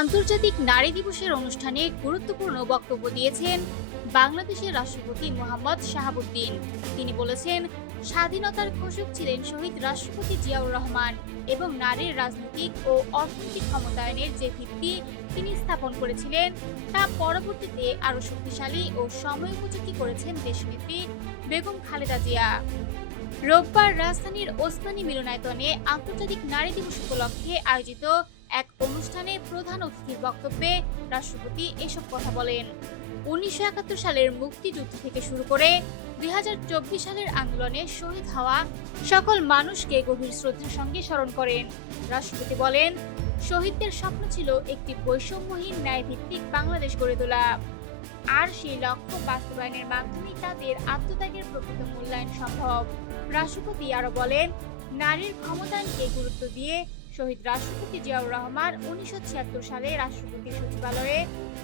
আন্তর্জাতিক নারী দিবসের অনুষ্ঠানে গুরুত্বপূর্ণ বক্তব্য দিয়েছেন বাংলাদেশের রাষ্ট্রপতি মোহাম্মদ শাহাবুদ্দিন। তিনি বলেছেন, স্বাধীনতার ঘোষক ছিলেন শহীদ রাষ্ট্রপতি জিয়াউর রহমান এবং নারীর রাজনৈতিক ও অর্থনৈতিক ক্ষমতায়নের যে ভিত্তি তিনি স্থাপন করেছিলেন তা পরবর্তীতে আরও শক্তিশালী ও সময়োপযোগী করেছেন দেশনেত্রী বেগম খালেদা জিয়া। রোববার রাজধানীর ওসমানী মিলনায়তনে আন্তর্জাতিক নারী দিবস উপলক্ষে আয়োজিত এক অনুষ্ঠানে প্রধান অতিথির বক্তব্যে রাষ্ট্রপতি এসব কথা বলেন। ১৯৭১ সালের মুক্তিযুদ্ধ থেকে শুরু করে ২০২৪ সালের আন্দোলনে শহীদ হওয়া সকল মানুষকে গভীর শ্রদ্ধার সঙ্গে স্মরণ করেন। রাষ্ট্রপতি বলেন, শহীদদের স্বপ্ন ছিল একটি বৈষম্যহীন ন্যায়ভিত্তিক বাংলাদেশ গড়ে তোলা, আর সেই লক্ষ্য বাস্তবায়নের মাধ্যমে তাদের আত্মত্যাগের প্রকৃত মূল্যায়ন সম্ভব। রাষ্ট্রপতি আরো বলেন, নারীর ক্ষমতায়নকে গুরুত্ব দিয়ে শহীদ রাষ্ট্রপতি জিয়াউর রহমান ১৯৭৬ সালে রাষ্ট্রপতি সচিবালয়ে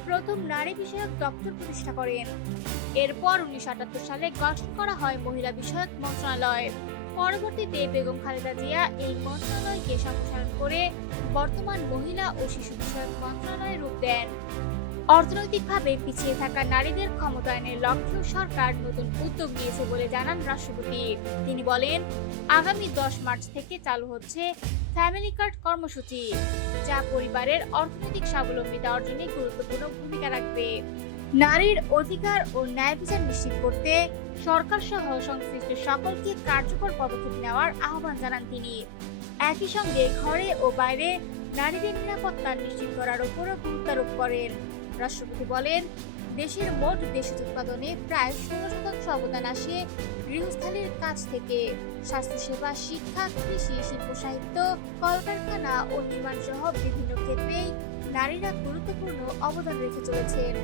প্রথম নারী বিষয়ক দপ্তর প্রতিষ্ঠা করেন। এরপর ১৯৭৮ সালে গঠন করা হয় মহিলা বিষয়ক মন্ত্রণালয়। পরবর্তীতে বেগম খালেদা জিয়া এই মন্ত্রণালয়কে সম্প্রসারণ করে বর্তমান মহিলা ও শিশু বিষয়ক মন্ত্রণালয়ে রূপ দেন। অর্থনৈতিকভাবে পিছিয়ে থাকা নারীদের ক্ষমতায়নের লক্ষ্যেও সরকার নতুন উদ্যোগ নিয়েছে বলে জানান রাষ্ট্রপতি। তিনি বলেন, আগামী ১০ মার্চ থেকে চালু হচ্ছে ফ্যামিলি কার্ড কর্মসূচি, যা পরিবারের অর্থনৈতিক স্বাবলম্বিতা অর্জনে গুরুত্বপূর্ণ ভূমিকা রাখবে। নারীর অধিকার ও ন্যায় বিচার নিশ্চিত করতে সরকার সহ সংশ্লিষ্ট সকলকে কার্যকর পদক্ষেপ নেওয়ার আহ্বান জানান তিনি। একই সঙ্গে ঘরে ও বাইরে নারীদের নিরাপত্তা নিশ্চিত করার উপরও গুরুত্বারোপ করেন। রাষ্ট্রপতি বলেন, দেশের মোট দেশজ উৎপাদনে প্রায় ১৬% অবদান আসে গৃহস্থালির কাছ থেকে। স্বাস্থ্যসেবা, শিক্ষা, কৃষি, শিল্প, সাহিত্য, কলকারখানা ও নির্মাণ সহ বিভিন্ন ক্ষেত্রেই নারীরা গুরুত্বপূর্ণ অবদান রেখে চলেছেন।